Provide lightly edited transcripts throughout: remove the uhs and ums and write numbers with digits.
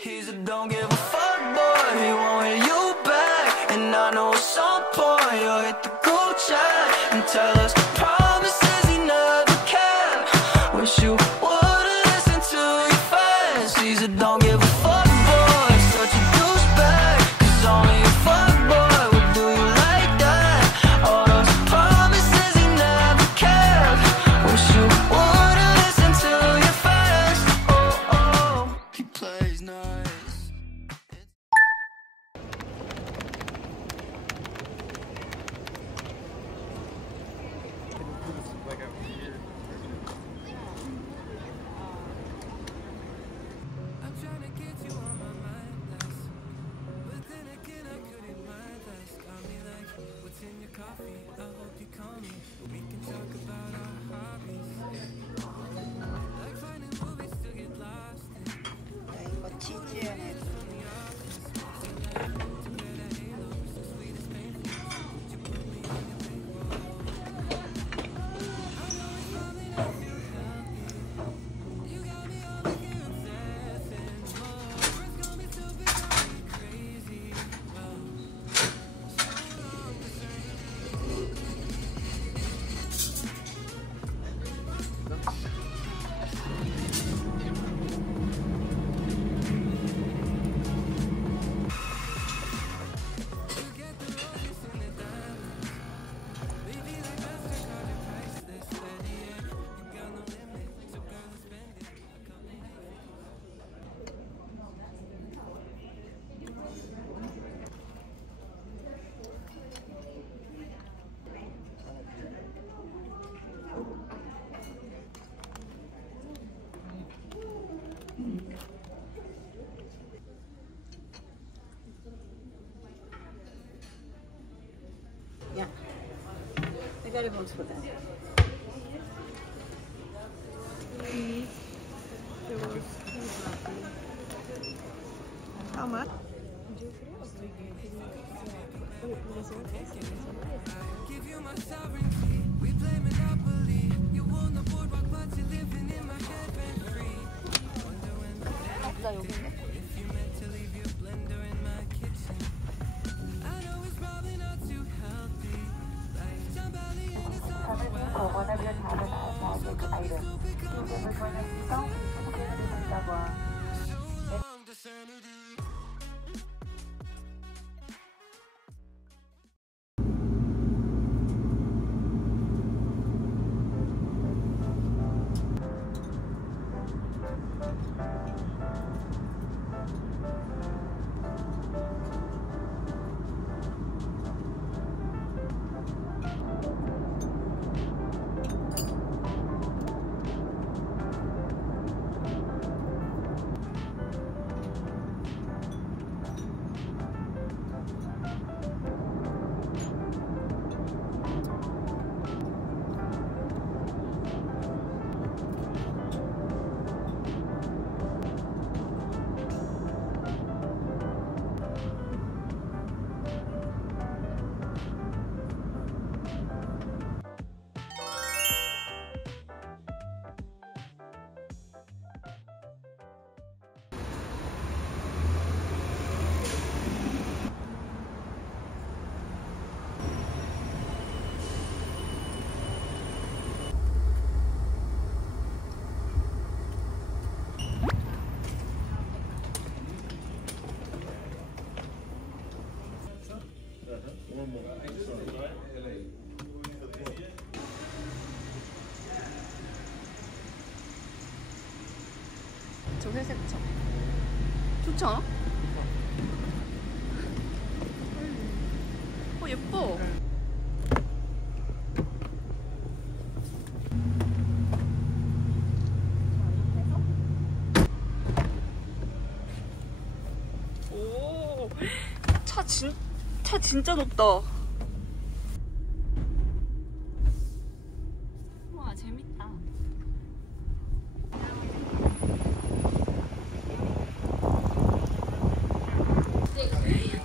He's a don't give a fuck boy, he won't hit you back. And I know at some point you'll hit the group chat and tell us promises he never kept. Wish you would've listened to your fans. He's a don't give a fuck boy, such a douchebag. Cause only a fuck boy would do you like that. All those promises he never kept. Wish you would've listened to your fans. Oh, oh, he plays nice. Yeah, I got it once for that. How much? Give you my sovereignty. We play Monopoly. You on the boardwalk, but you're living in my head rent free. Wonder when the if you meant to leave your blender in my kitchen. I know it's probably not too healthy. Like somebody in it's overwhelming. One of your cabin has magic items. Please return your seatbelt and clear the reservoir. So long to sanity. 저 회색 차 좋지 않아? 예뻐. 오, 차 진짜 높다. 와, 재밌다.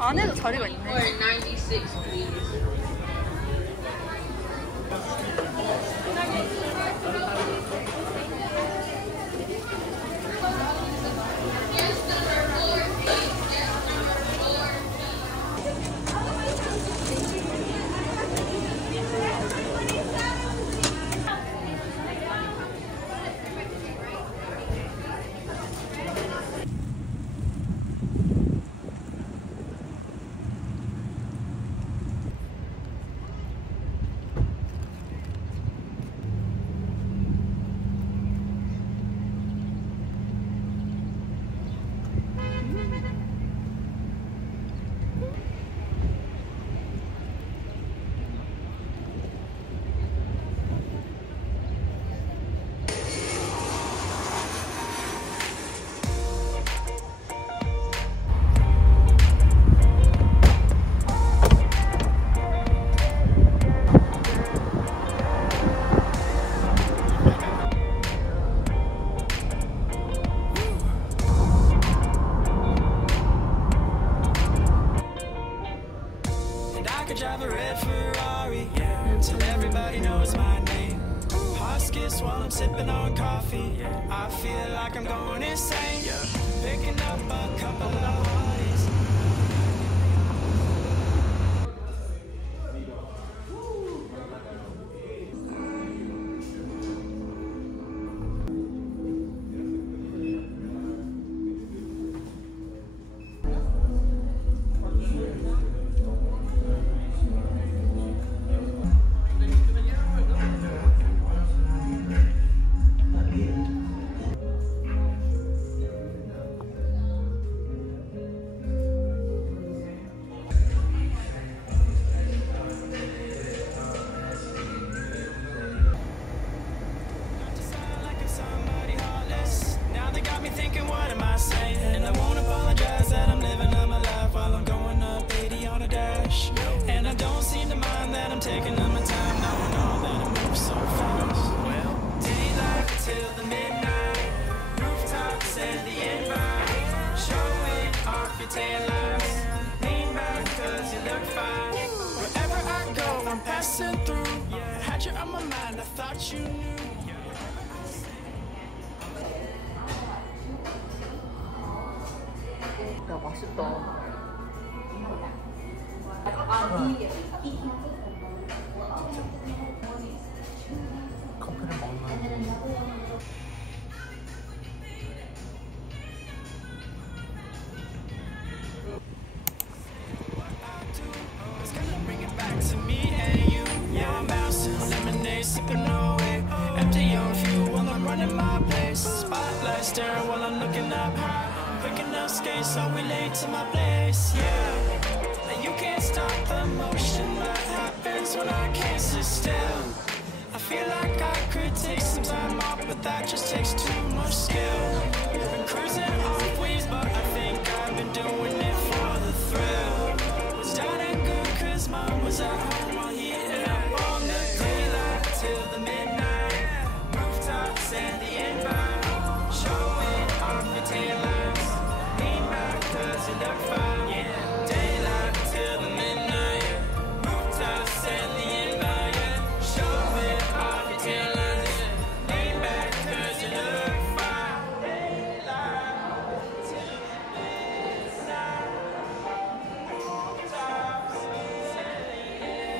안에도 자리가 있네. Yes, drive a red Ferrari, yeah, till everybody knows my name. Heart skips while I'm sipping on coffee. I feel like I'm going insane. Picking up a couple of holidays. 야, 맛있다. 커피를 먹는 Staring while I'm looking up high, picking up skates so we late to my place. Yeah, and you can't stop the motion that happens when I can't sit still. I feel like I could take some time off, but that just takes too much skill. I've been cruising off ways, but I think I've been doing it for the thrill. Was down and good 'cause mom was at home while heating up on the daylight till the midnight. Rooftops and the invite. Showing off your taillights. Lean back 'cause you look fine. Yeah, daylight till the midnight. Rooftops and the invite. Yeah. Showing off your taillights. Lean back 'cause you look fine. Daylight till the midnight. Rooftops and the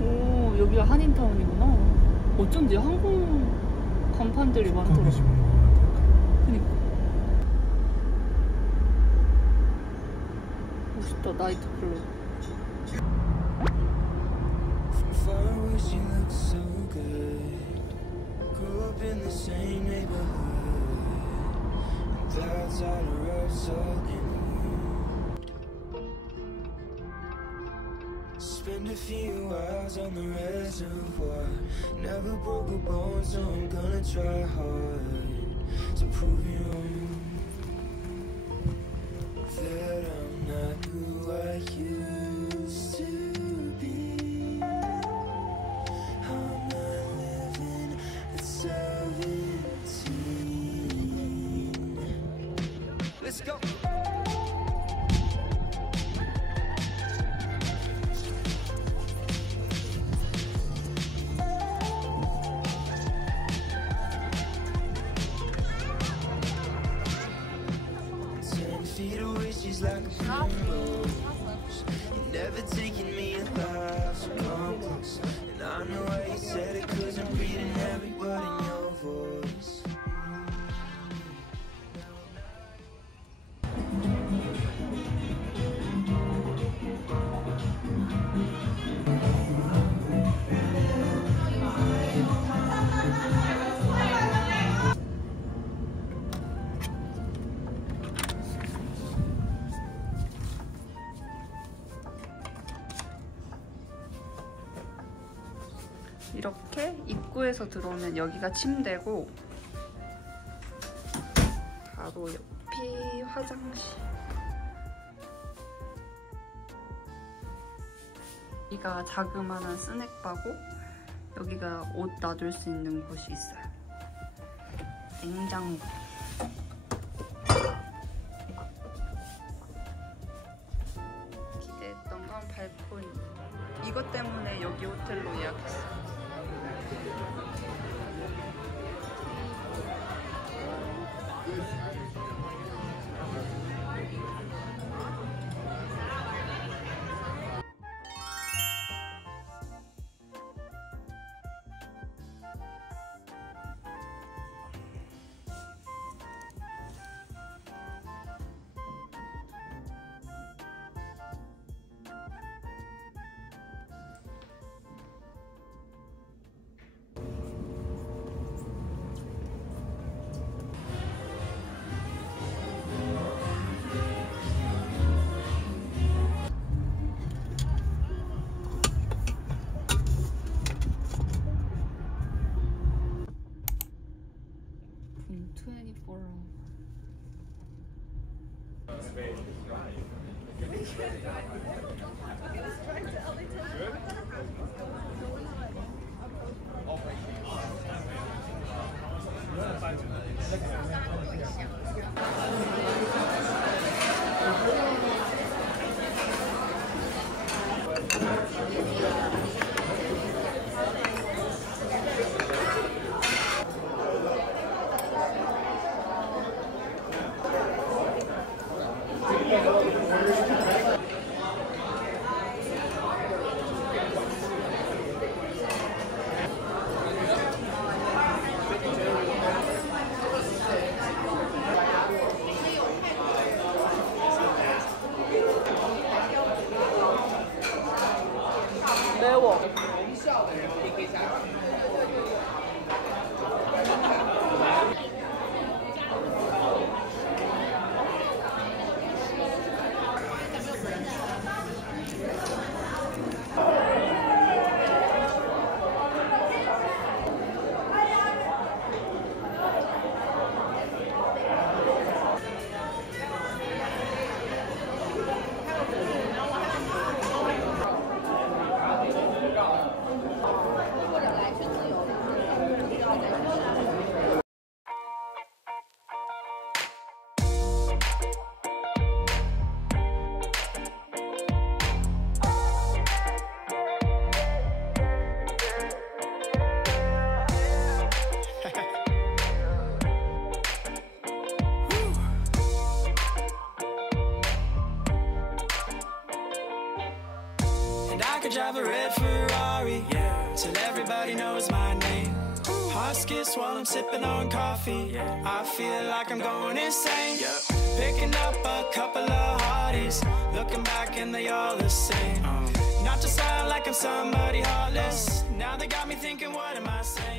오, 여기가 한인타운이구나. 어쩐지 항공 간판들이 많더라. 그니까. 멋있다, 나이트 클럽. From far away she looks so good. Grew up in the same neighborhood. And inside a red soul in you. Spend a few hours on the reservoir. Never broke a bone, so I'm gonna try hard to prove you wrong. That I'm not who I used to be. I'm not living at 17. Let's go. She's like a primrose. You're never taking me alive, so come close. And I know why you said it, 'cause I'm reading every word in your voice. 이렇게 입구에서 들어오면 여기가 침대고 바로 옆이 화장실. 여기가 자그마한 스낵바고 여기가 옷 놔둘 수 있는 곳이 있어요. 냉장고. 기대했던 건 발코니. 이것 때문에 여기 호텔로 예약했어요. 분 24. 매워. I could drive a red Ferrari, yeah, till everybody knows my name. Hearts get swollen, sipping on coffee. I feel like I'm going insane. Picking up a couple of hotties, looking back and they all the same. Not to sound like I'm somebody heartless. Now they got me thinking, what am I saying?